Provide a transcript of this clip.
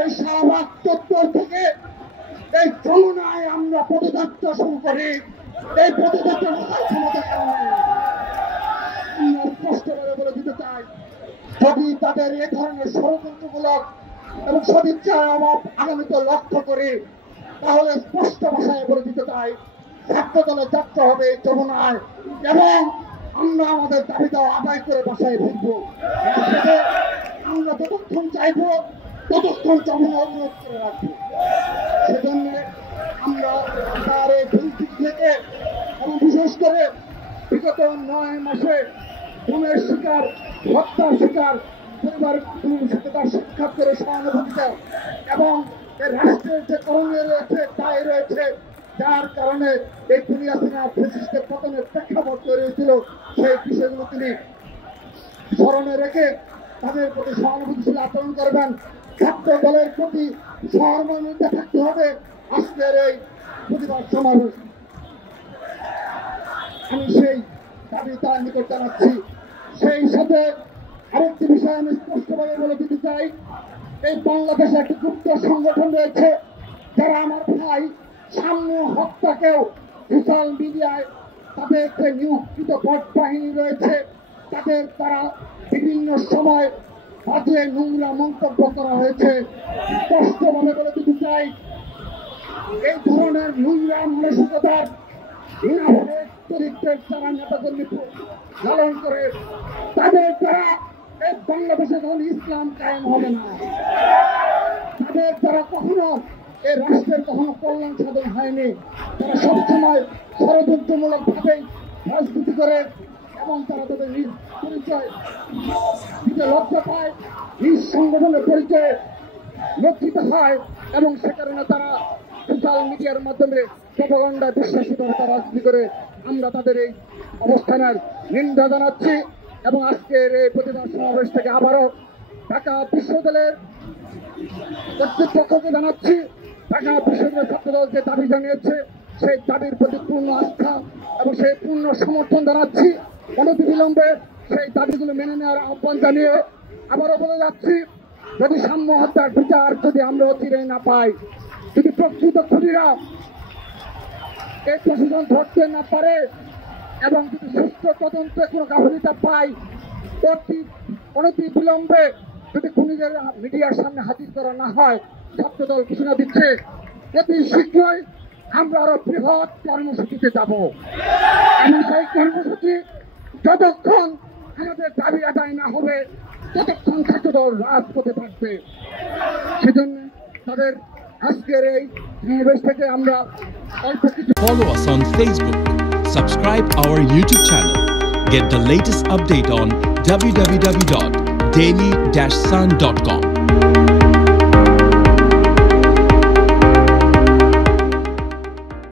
এই শাহবাগ চত্বর থেকে এই যমুনায় আমরা পদযাত্রা শুরু করি। এই পদযাত্রা ক্ষমতার কারণে আমরা স্পষ্টভাবে বলে দিতে চাই, যদি তাদের এ ধরনের ষড়যন্ত্রমূলক এবং সদিচ্ছার অভাব আগামীতে লক্ষ্য করি, তাহলে স্পষ্ট ভাষায় বলে দিতে চাই ছাত্র দলের যাত্রা হবে যমুনায় এবং আমরা আমাদের দাবি দেওয়া আদায় করে বাসায় ফিরবো। আমরা যতক্ষণ চাইবো ততক্ষণ যমুনা অনুরোধ করে রাখবো। সেজন্য আমরা তার এই পরিস্থিতি থেকে এবং বিশেষ করে বিগত 9 মাসে খুনের শিকার, হত্যার শিকার পরিবারগুলোর সাথে তার সাক্ষাৎ করে সহানুভূতিটা এবং রাষ্ট্রের যে করণীয় রয়েছে, দায় রয়েছে, যার কারণে এই খুনি হাসিনা ফ্যাসিস্টের পতনের প্রেক্ষাপট তৈরি হয়েছিল, সেই বিষয়গুলো তিনি স্মরণে রেখে তাদের প্রতি সহানুভূতিশীল আচরণ করবেন। ছাত্র দলের প্রতি সহমর্মিতা থাকতে হবে আজকের এই প্রতিবাদ সমাবেশ। আমি সেই দাবি তার নিকট জানাচ্ছি। সেই সাথে আরেকটি বিষয় আমি স্পষ্টভাবে বলে দিতে চাই, এই বাংলাদেশে একটি গুপ্ত সংগঠন রয়েছে যারা আমার ভাই সাম্য হত্যাকেও সোশ্যাল মিডিয়ায় তাদের যে নিয়োগকৃত বট বাহিনী রয়েছে তারা বিভিন্ন সময় বাজে নোংরা মন্তব্য করা হয়েছে। স্পষ্টভাবে বলে দিতে চাই, এই ধরনের নোংরা মানসিকতার চরিত্রের যারা নেতাকর্মী লালন করে তাদের দ্বারা এই বাংলাদেশে কখনো ইসলাম কায়েম হবে না। তাদের দ্বারা কখনো এই রাষ্ট্রের কখনো কল্যাণ সাধন হয়নি। তারা সবসময় ষড়যন্ত্রমূলক ভাবেই রাজনীতি করে এবং তারা তাদের নিজ পরিচয় দিতে লজ্জা পায়, নিজ সংগঠনের পরিচয়ে লজ্জিত হয় এবং সে কারণে তারা সোশ্যাল মিডিয়ার মাধ্যমে প্রপাগান্ডায় বিশ্বাসিততা রাজনীতি করে। আমরা তাদের এই অবস্থানের নিন্দা জানাচ্ছি এবং আজকের এই প্রতিবাদ সমাবেশ থেকে আবারও ঢাকা বিশ্ববিদ্যালয়ের কর্তৃপক্ষকে জানাচ্ছি, ঢাকা বিশ্ববিদ্যালয় ছাত্রদল যে দাবি জানিয়েছে সেই দাবির প্রতি পূর্ণ আস্থা এবং সেই পূর্ণ সমর্থন জানাচ্ছি। অনতিবিলম্বে সেই দাবিগুলো মেনে নেওয়ার আহ্বান জানিয়ে আবারও বলে যাচ্ছি, যদি সাম্য হত্যার বিচার যদি আমরা অচিরেই না পাই, যদি প্রকৃত খুনিরা এই প্রশাসন ধরতে না পারে এবং যদি সুস্থ তদন্তে কোনো গাফিলতি পাই, অনতি বিলম্বে যদি খুনিদের মিডিয়ার সামনে হাজির করা না হয়, ছাত্রদল ঘোষণা দিচ্ছে অতি শীঘ্রই আমরা আরো বৃহৎ কর্মসূচিতে যাব। এমন সেই কর্মসূচি যতক্ষণ আমাদের দাবি আদায় না হবে ততক্ষণ ছাত্রদল রাজপথে থাকবে। সেজন্য তাদের আজকের এই সমাবেশ থেকে আমরা অল্প কিছু Follow us on Facebook, subscribe our YouTube channel, get the latest update on www.daily-sun.com.